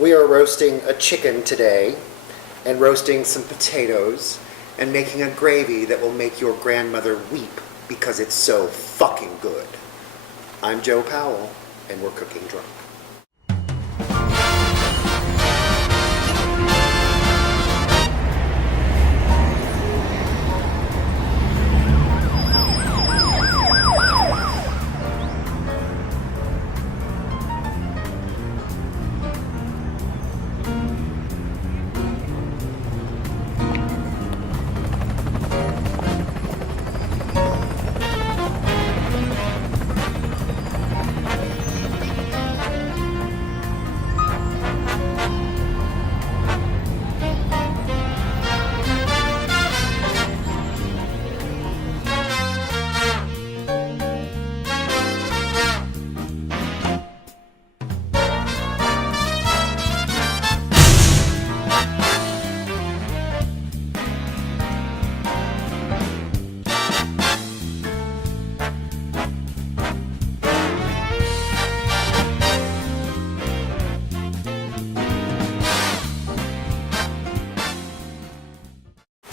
We are roasting a chicken today and roasting some potatoes and making a gravy that will make your grandmother weep because it's so fucking good. I'm Joe Powell and we're cooking drunk.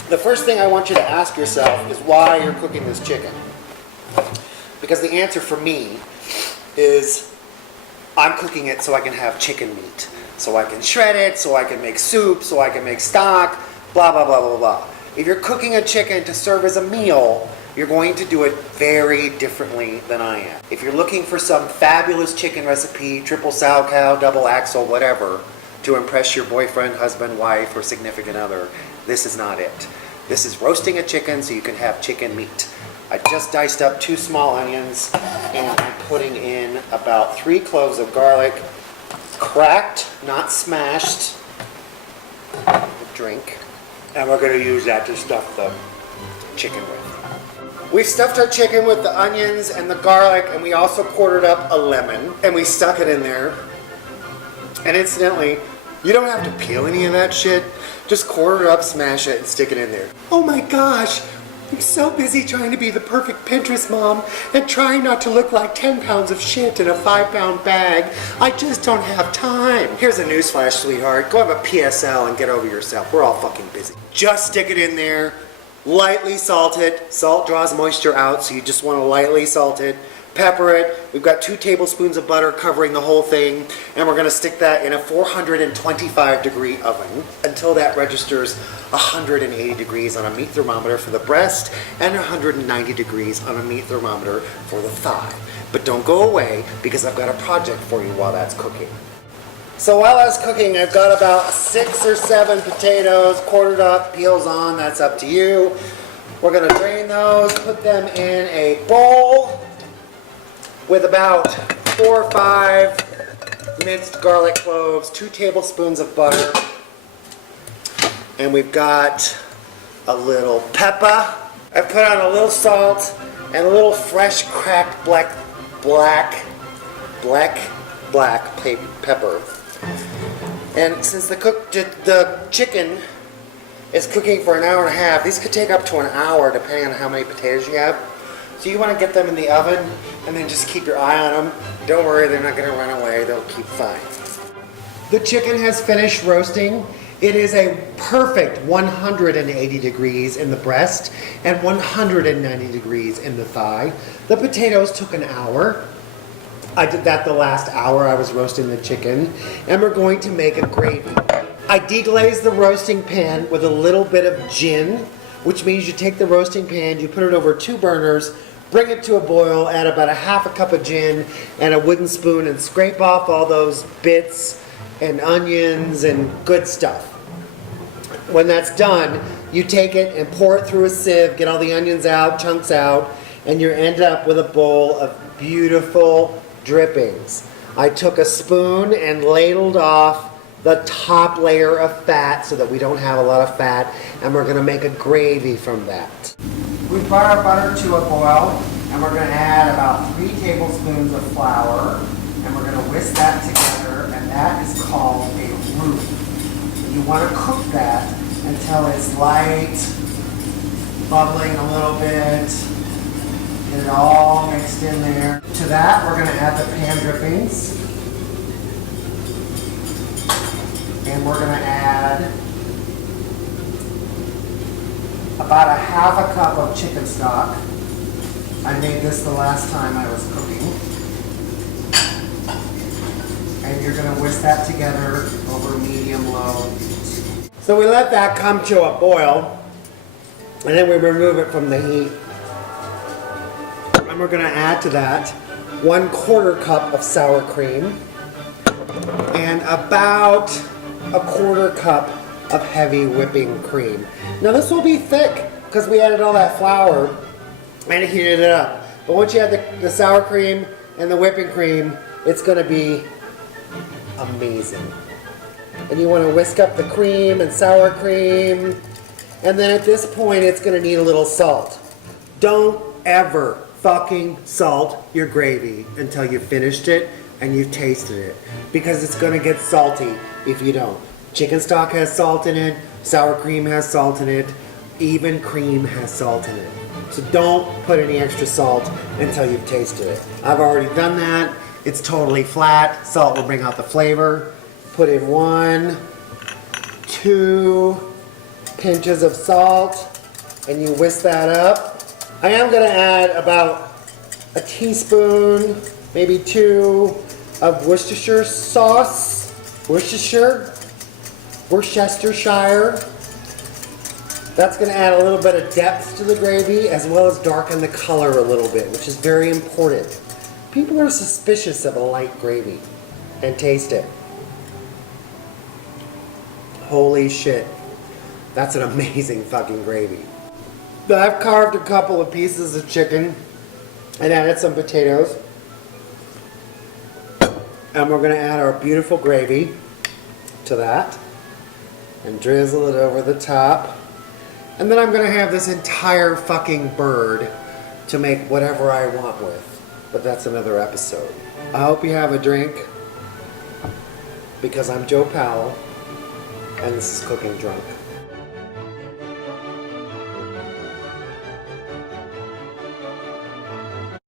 The first thing I want you to ask yourself is why you're cooking this chicken. Because the answer for me is I'm cooking it so I can have chicken meat. So I can shred it, so I can make soup, so I can make stock, blah, blah, blah, blah, blah. If you're cooking a chicken to serve as a meal, you're going to do it very differently than I am. If you're looking for some fabulous chicken recipe, triple sow cow, double axle, whatever, to impress your boyfriend, husband, wife, or significant other, this is not it. This is roasting a chicken so you can have chicken meat. I just diced up 2 small onions and I'm putting in about 3 cloves of garlic, cracked, not smashed, drink. And we're gonna use that to stuff the chicken with. We've stuffed our chicken with the onions and the garlic, and we also quartered up a lemon and we stuck it in there. And incidentally, you don't have to peel any of that shit. Just quarter it up, smash it, and stick it in there. Oh my gosh, I'm so busy trying to be the perfect Pinterest mom and trying not to look like 10 pounds of shit in a 5-pound bag. I just don't have time. Here's a newsflash, sweetheart. Go have a PSL and get over yourself. We're all fucking busy. Just stick it in there, lightly salt it. Salt draws moisture out, so you just want to lightly salt it. Pepper it. We've got 2 tablespoons of butter covering the whole thing, and we're going to stick that in a 425-degree oven until that registers 180 degrees on a meat thermometer for the breast and 190 degrees on a meat thermometer for the thigh. But don't go away, because I've got a project for you while that's cooking. So while that's cooking, I've got about 6 or 7 potatoes quartered up, peels on, that's up to you. We're going to drain those, put them in a bowl with about 4 or 5 minced garlic cloves, 2 tablespoons of butter, and we've got a little pepper. I've put on a little salt and a little fresh cracked black pepper. And since the chicken is cooking for an hour and a half, these could take up to an hour depending on how many potatoes you have. So you want to get them in the oven and then just keep your eye on them. Don't worry, they're not going to run away. They'll keep fine. The chicken has finished roasting. It is a perfect 180 degrees in the breast and 190 degrees in the thigh. The potatoes took an hour. I did that the last hour I was roasting the chicken. And we're going to make a gravy. I deglazed the roasting pan with a little bit of gin, which means you take the roasting pan, you put it over 2 burners, bring it to a boil, add about a half a cup of gin and a wooden spoon and scrape off all those bits and onions and good stuff. When that's done, you take it and pour it through a sieve, get all the onions out, chunks out, and you end up with a bowl of beautiful drippings. I took a spoon and ladled off the top layer of fat so that we don't have a lot of fat, and we're going to make a gravy from that. We brought our butter to a boil, and we're going to add about 3 tablespoons of flour, and we're going to whisk that together, and that is called a roux. You want to cook that until it's light, bubbling a little bit, get it all mixed in there. To that, we're going to add the pan drippings. And we're gonna add about a half a cup of chicken stock. I made this the last time I was cooking. And you're gonna whisk that together over medium-low heat. So we let that come to a boil, and then we remove it from the heat. And we're gonna add to that 1/4 cup of sour cream and about a 1/4 cup of heavy whipping cream. Now this will be thick because we added all that flour and heated it up. But once you add the sour cream and the whipping cream, it's gonna be amazing. And you wanna whisk up the cream and sour cream. And then at this point, it's gonna need a little salt. Don't ever fucking salt your gravy until you've finished it and you've tasted it, because it's gonna get salty if you don't. Chicken stock has salt in it, sour cream has salt in it, even cream has salt in it. So don't put any extra salt until you've tasted it. I've already done that. It's totally flat. Salt will bring out the flavor. Put in 1, 2 pinches of salt, and you whisk that up. I am gonna add about a teaspoon, maybe 2, of Worcestershire sauce. Worcestershire. That's gonna add a little bit of depth to the gravy as well as darken the color a little bit, which is very important. People are suspicious of a light gravy. And taste it. Holy shit. That's an amazing fucking gravy. I've carved a couple of pieces of chicken and added some potatoes. And we're gonna add our beautiful gravy to that and drizzle it over the top. And then I'm gonna have this entire fucking bird to make whatever I want with. But that's another episode. I hope you have a drink, because I'm Joe Powell and this is Cooking Drunk.